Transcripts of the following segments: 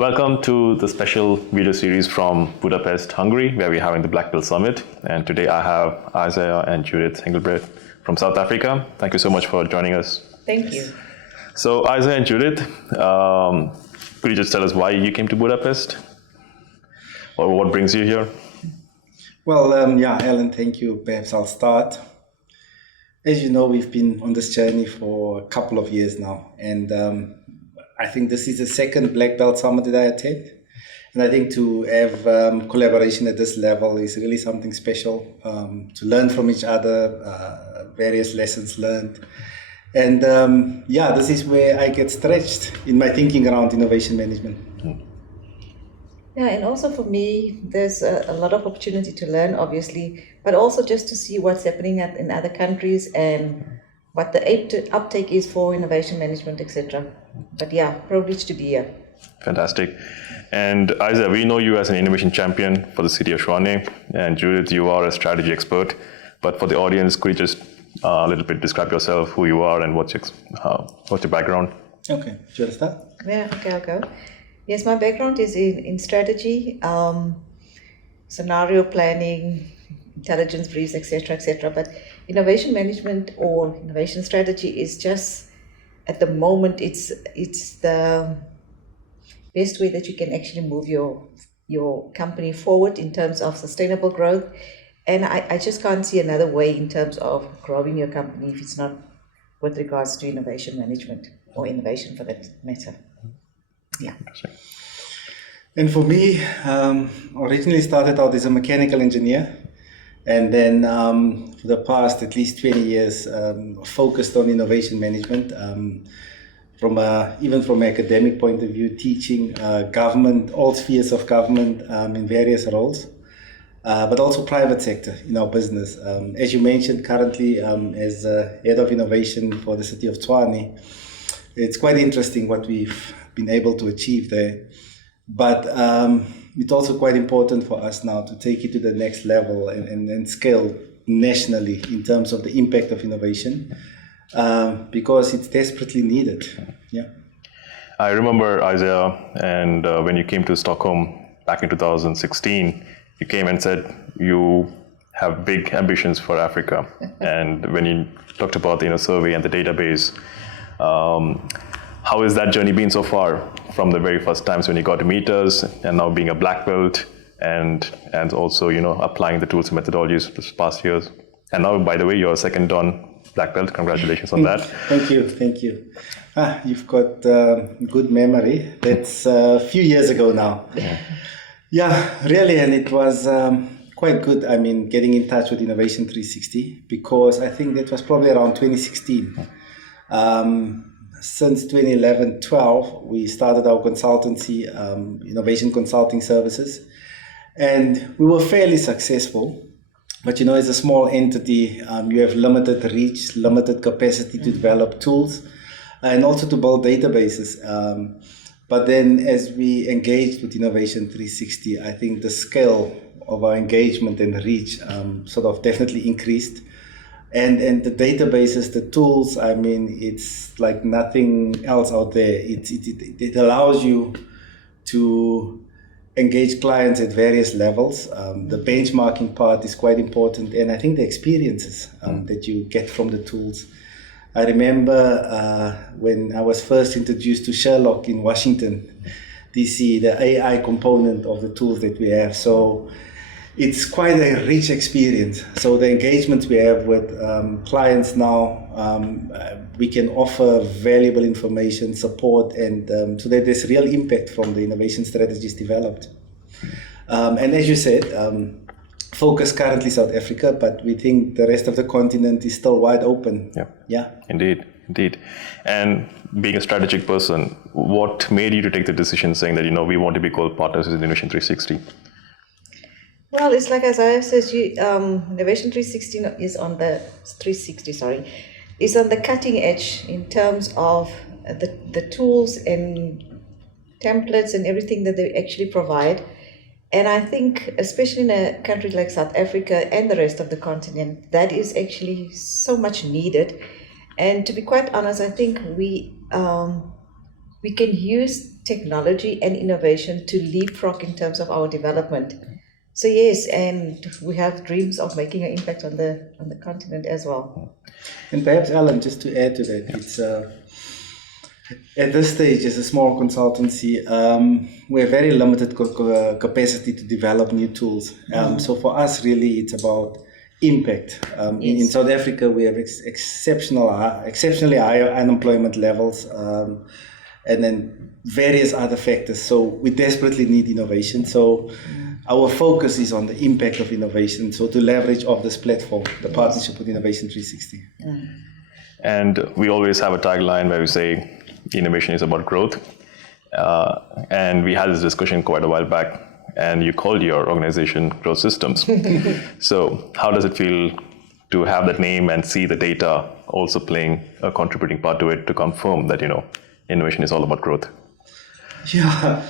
Welcome to the special video series from Budapest, Hungary, where we're having the Black Belt Summit. And today I have Isaiah and Judith Engelbrecht from South Africa. Thank you so much for joining us. Thank you. So Isaiah and Judith, could you just tell us why you came to Budapest? Or what brings you here? Well, Alan, thank you. Perhaps I'll start. As you know, we've been on this journey for a couple of years now. And I think this is the second Black Belt Summit that I attend. And I think to have collaboration at this level is really something special, to learn from each other, various lessons learned. And this is where I get stretched in my thinking around innovation management. Yeah, and also for me, there's a lot of opportunity to learn, obviously, but also just to see what's happening in other countries and what the uptake is for innovation management, etc. But yeah, privileged to be here. Fantastic. And Isaiah, we know you as an innovation champion for the city of Shwane, and Judith, you are a strategy expert. But for the audience, could you just a little bit describe yourself, who you are, and what's your background? Okay, should I start? Yeah, okay, I'll go. Yes, my background is in strategy, scenario planning, intelligence briefs, etc., etc. But innovation management or innovation strategy is just, at the moment, it's the best way that you can actually move your company forward in terms of sustainable growth. And I just can't see another way in terms of growing your company if it's not with regards to innovation management or innovation for that matter. Yeah. And for me, originally started out as a mechanical engineer, and then for the past at least 20 years focused on innovation management, even from an academic point of view, teaching government, all spheres of government in various roles, but also private sector in our business. As you mentioned, currently as head of innovation for the city of Tshwane, it's quite interesting what we've been able to achieve there. But it's also quite important for us now to take it to the next level and scale nationally in terms of the impact of innovation, because it's desperately needed. Yeah. I remember, Isaiah, and when you came to Stockholm back in 2016, you came and said you have big ambitions for Africa. And when you talked about the survey and the database, how has that journey been so far, from the very first times when you got to meet us and now being a black belt and also applying the tools and methodologies this past years? And now, by the way, you're second on black belt. Congratulations on that. Thank you. You've got good memory. That's a few years ago now. Yeah, really, and it was quite good. I mean, getting in touch with Innovation 360, because I think that was probably around 2016. Since 2011-12, we started our consultancy, innovation consulting services, and we were fairly successful. But as a small entity, you have limited reach, limited capacity to develop tools, and also to build databases. But then as we engaged with Innovation 360, I think the scale of our engagement and reach sort of definitely increased. And the databases, the tools, I mean, it's like nothing else out there. It allows you to engage clients at various levels. The benchmarking part is quite important, and I think the experiences that you get from the tools. I remember when I was first introduced to Sherlock in Washington, DC, the AI component of the tools that we have. So it's quite a rich experience. So the engagements we have with clients now, we can offer valuable information, support, and so that there's real impact from the innovation strategies developed. And as you said, focus currently South Africa, but we think the rest of the continent is still wide open. Yeah. Indeed. And being a strategic person, what made you to take the decision saying that, we want to be called partners with Innovation 360? Well, it's like Isaiah says, Innovation 360 is on the cutting edge in terms of the tools and templates and everything that they actually provide. And I think, especially in a country like South Africa and the rest of the continent, that is actually so much needed. And to be quite honest, I think we can use technology and innovation to leapfrog in terms of our development. So yes, and we have dreams of making an impact on the continent as well. And perhaps, Alan, just to add to that, it's at this stage, as a small consultancy, we have very limited capacity to develop new tools. So for us, really, it's about impact. In South Africa, we have exceptionally high unemployment levels, and then various other factors. So we desperately need innovation. So our focus is on the impact of innovation. So to leverage off this platform, the partnership with Innovation 360. And we always have a tagline where we say innovation is about growth. And we had this discussion quite a while back, and you called your organization Growth Systems. So how does it feel to have that name and see the data also playing a contributing part to it to confirm that, innovation is all about growth? Yeah,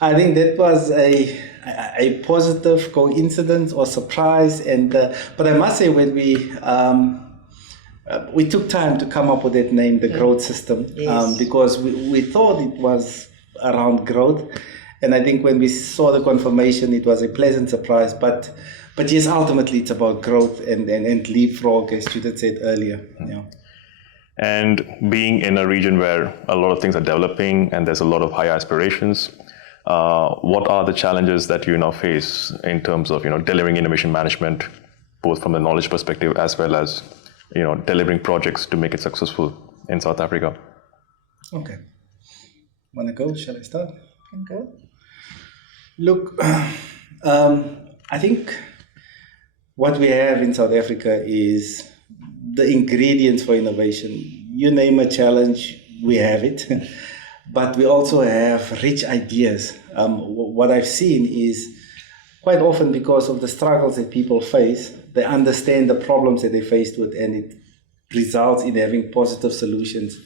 I think that was a positive coincidence or surprise. And but I must say, when we took time to come up with that name, the Growth System, because we thought it was around growth. And I think when we saw the confirmation, it was a pleasant surprise. But yes, ultimately, it's about growth and leapfrog, as Judith said earlier. Yeah. And being in a region where a lot of things are developing and there's a lot of high aspirations, what are the challenges that you now face in terms of delivering innovation management, both from the knowledge perspective as well as delivering projects to make it successful in South Africa? Okay. Want to go? Shall I start? Can go. Look, I think what we have in South Africa is the ingredients for innovation. You name a challenge, we have it. But we also have rich ideas. What I've seen is quite often, because of the struggles that people face, they understand the problems that they're faced with, and it results in having positive solutions.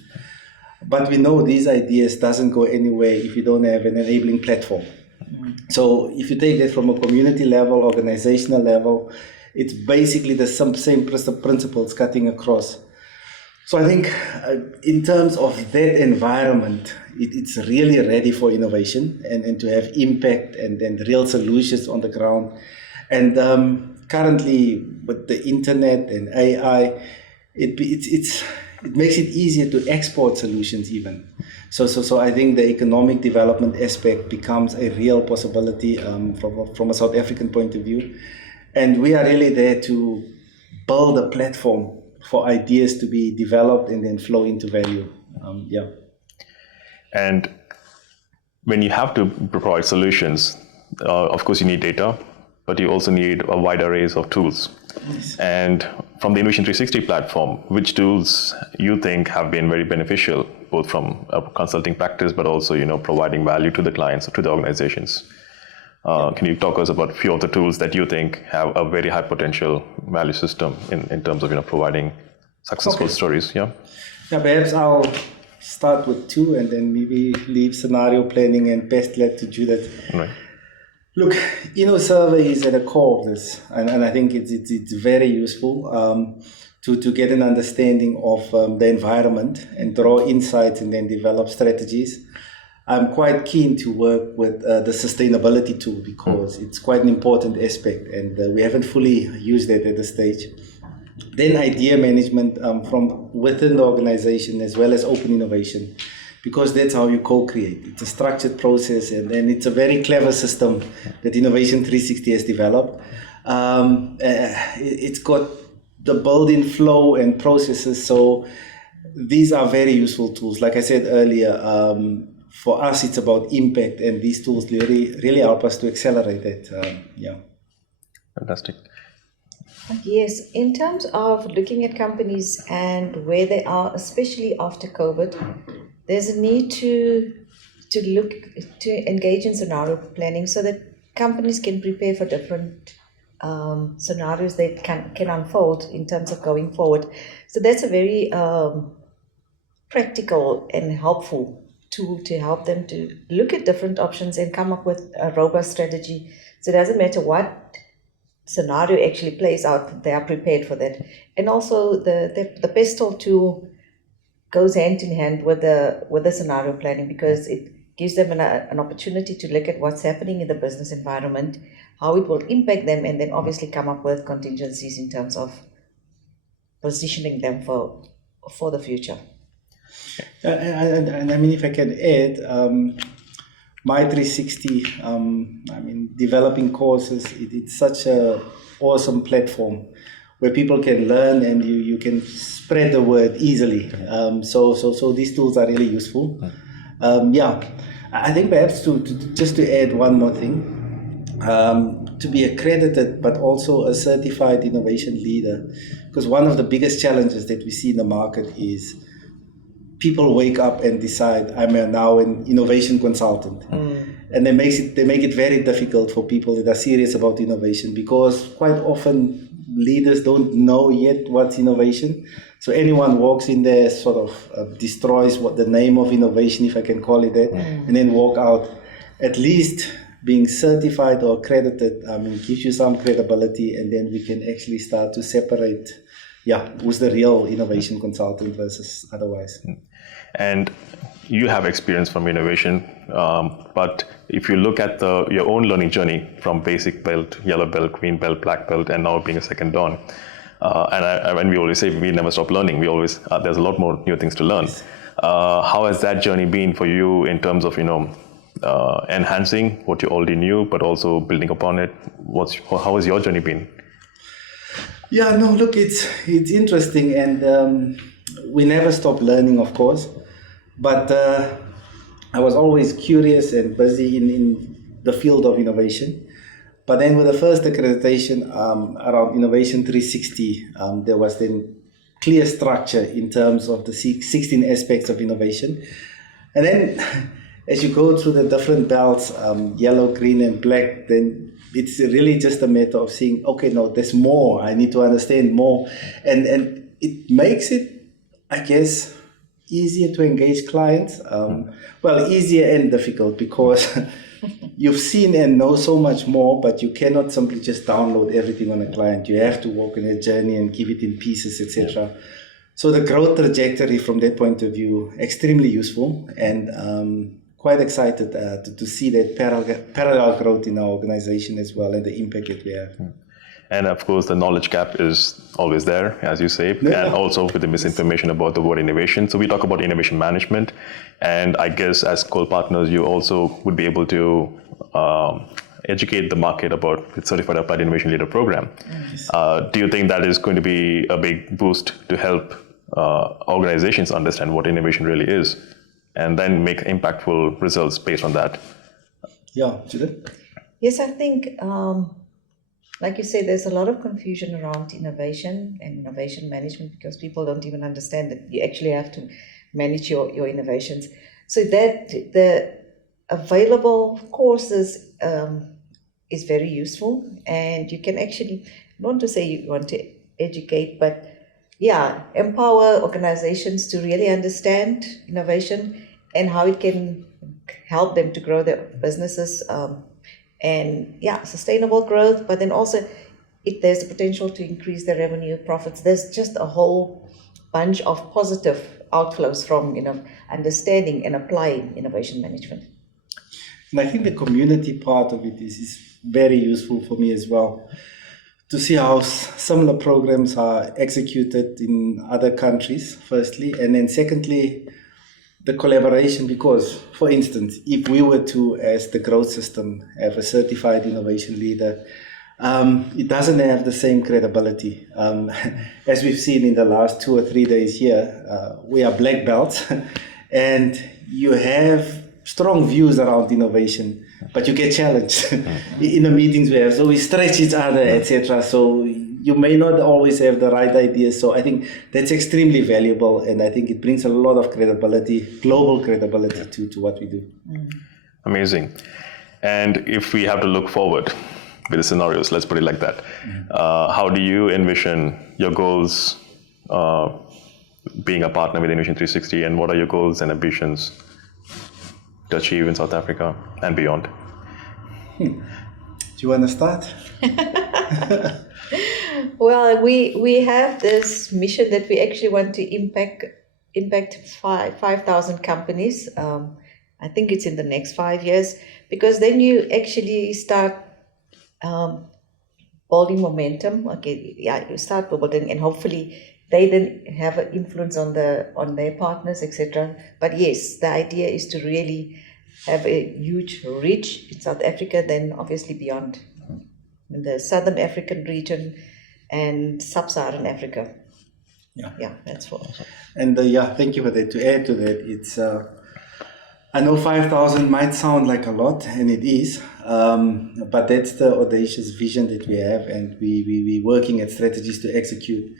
But we know these ideas doesn't go anywhere if you don't have an enabling platform. So if you take that from a community level, organizational level, it's basically the same principles cutting across. So I think in terms of that environment, it's really ready for innovation and to have impact and real solutions on the ground. And currently, with the internet and AI, it makes it easier to export solutions even. So I think the economic development aspect becomes a real possibility from a South African point of view. And we are really there to build a platform for ideas to be developed and then flow into value. And when you have to provide solutions, of course you need data, but you also need a wide array of tools. Yes. And from the Innovation 360 platform, which tools you think have been very beneficial, both from a consulting practice, but also providing value to the clients, to the organizations? Can you talk us about a few of the tools that you think have a very high potential value system in terms of providing successful stories? Yeah, perhaps I'll start with two and then maybe leave scenario planning and best led to Judith. Right. Look, survey is at the core of this, and I think it's very useful to get an understanding of the environment and draw insights and then develop strategies. I'm quite keen to work with the sustainability tool because it's quite an important aspect, and we haven't fully used it at this stage. Then idea management from within the organization, as well as open innovation, because that's how you co-create. It's a structured process, and it's a very clever system that Innovation 360 has developed. It's got the built-in flow and processes, so these are very useful tools. Like I said earlier, for us, it's about impact, and these tools really help us to accelerate that. Fantastic. Yes, in terms of looking at companies and where they are, especially after COVID, there's a need to engage in scenario planning so that companies can prepare for different scenarios that can unfold in terms of going forward. So that's a very practical and helpful tool to help them to look at different options and come up with a robust strategy. So it doesn't matter what scenario actually plays out, they are prepared for that. And also the PESTLE tool goes hand in hand with the scenario planning, because it gives them an opportunity to look at what's happening in the business environment, how it will impact them, and then obviously come up with contingencies in terms of positioning them for the future. And I mean, if I can add, My 360, developing courses, it's such a awesome platform where people can learn and you can spread the word easily. So these tools are really useful. I think perhaps just to add one more thing, to be accredited but also a certified innovation leader, because one of the biggest challenges that we see in the market is people wake up and decide I'm now an innovation consultant, and they make it very difficult for people that are serious about innovation, because quite often leaders don't know yet what's innovation. So anyone walks in there, sort of destroys what the name of innovation, if I can call it that, and then walk out. At least being certified or accredited, gives you some credibility, and then we can actually start to separate, who's the real innovation consultant versus otherwise. And you have experience from innovation, but if you look at your own learning journey from basic belt, yellow belt, green belt, black belt, and now being a second dan, and we always say we never stop learning. We always there's a lot more new things to learn. How has that journey been for you in terms of enhancing what you already knew, but also building upon it? How has your journey been? Yeah, no, look, it's interesting, and we never stop learning, of course. But I was always curious and busy in the field of innovation. But then with the first accreditation around Innovation 360, there was then clear structure in terms of the 16 aspects of innovation. And then as you go through the different belts, yellow, green, and black, then it's really just a matter of saying, okay, no, there's more. I need to understand more. And it makes it, I guess, easier to engage clients. Easier and difficult, because you've seen and know so much more, but you cannot simply just download everything on a client. You have to walk in a journey and give it in pieces, etc. So the growth trajectory from that point of view, extremely useful, and quite excited to see that parallel growth in our organization as well, and the impact that we have. And of course, the knowledge gap is always there, as you say, and also with the misinformation about the word innovation. So we talk about innovation management, and I guess as co-partners, you also would be able to educate the market about the Certified Applied Innovation Leader program. Do you think that is going to be a big boost to help organizations understand what innovation really is, and then make impactful results based on that? Yeah, Judith? Yes, I think, like you say, there's a lot of confusion around innovation and innovation management, because people don't even understand that you actually have to manage your innovations. So that the available courses is very useful, and you can actually, I don't want to say you want to educate, but empower organizations to really understand innovation and how it can help them to grow their businesses, and sustainable growth. But then also, if there's a potential to increase their revenue, profits, there's just a whole bunch of positive outflows from understanding and applying innovation management. And I think the community part of it is very useful for me as well, to see how similar programs are executed in other countries, firstly, and then secondly, the collaboration. Because, for instance, if we were to, as the growth system, have a certified innovation leader, it doesn't have the same credibility. As we've seen in the last 2 or 3 days here, we are black belts, and you have strong views around innovation, but you get challenged in the meetings we have. So we stretch each other, etc. So you may not always have the right ideas. So I think that's extremely valuable, and I think it brings a lot of credibility, global credibility to what we do. Amazing. And if we have to look forward with the scenarios, let's put it like that, how do you envision your goals being a partner with Innovation 360, and what are your goals and ambitions to achieve in South Africa and beyond? Do you want to start? Well, we have this mission that we actually want to impact 5,000 companies I think it's in the next 5 years, because then you actually start building momentum. Okay, yeah, you start building, and hopefully they then have an influence on their partners, etc. But yes, the idea is to really have a huge reach in South Africa, then obviously beyond, in the Southern African region and Sub-Saharan Africa. Yeah, that's what. And thank you for that. To add to that, it's I know 5,000 might sound like a lot, and it is, but that's the audacious vision that we have, and we're working at strategies to execute.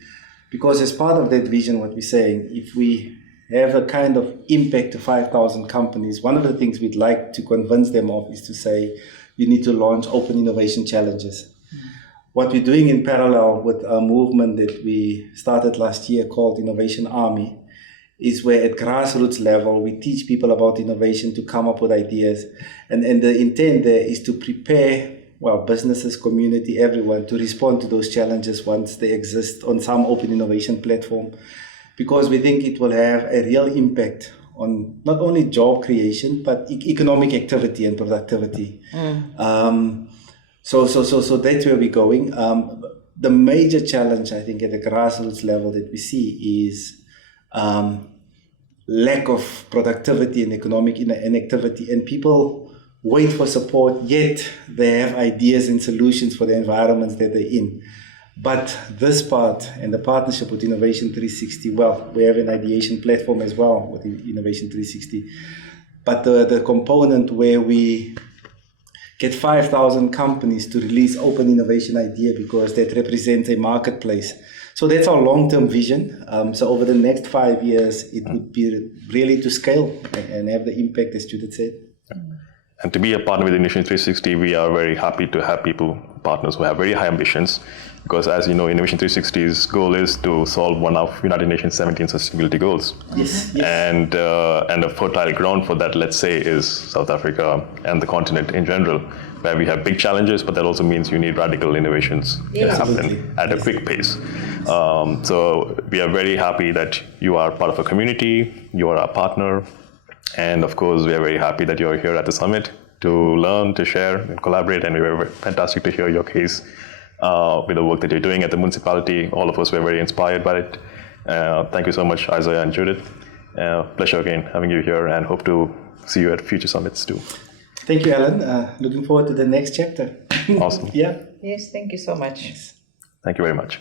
Because as part of that vision, what we're saying, if we have a kind of impact to 5,000 companies, one of the things we'd like to convince them of is to say, you need to launch open innovation challenges. What we're doing in parallel with a movement that we started last year called Innovation Army is where at grassroots level we teach people about innovation to come up with ideas. And the intent there is to prepare, businesses, community, everyone to respond to those challenges once they exist on some open innovation platform. Because we think it will have a real impact on not only job creation, but economic activity and productivity. So that's where we're going. The major challenge, I think, at the grassroots level that we see is lack of productivity and economic inactivity, and people wait for support, yet they have ideas and solutions for the environments that they're in. But this part and the partnership with Innovation 360, we have an ideation platform as well with Innovation 360. But the component where we get 5,000 companies to release open innovation idea, because that represents a marketplace. So that's our long-term vision. So over the next 5 years, it would be really to scale and have the impact, as Judith said. And to be a partner with Innovation 360, we are very happy to have partners who have very high ambitions, because as you know, Innovation 360's goal is to solve one of United Nations 17 sustainability goals. Yes. And a fertile ground for that, let's say, is South Africa and the continent in general, where we have big challenges, but that also means you need radical innovations to happen at a quick pace. So we are very happy that you are part of a community, you are our partner, and of course, we are very happy that you're here at the summit to learn, to share, and collaborate, and we were fantastic to hear your case with the work that you're doing at the municipality. All of us were very inspired by it. Thank you so much, Isaiah and Judith. Pleasure again having you here, and hope to see you at future summits too. Thank you, Alan. Looking forward to the next chapter. Awesome. Yeah. Yes, thank you so much. Thank you very much.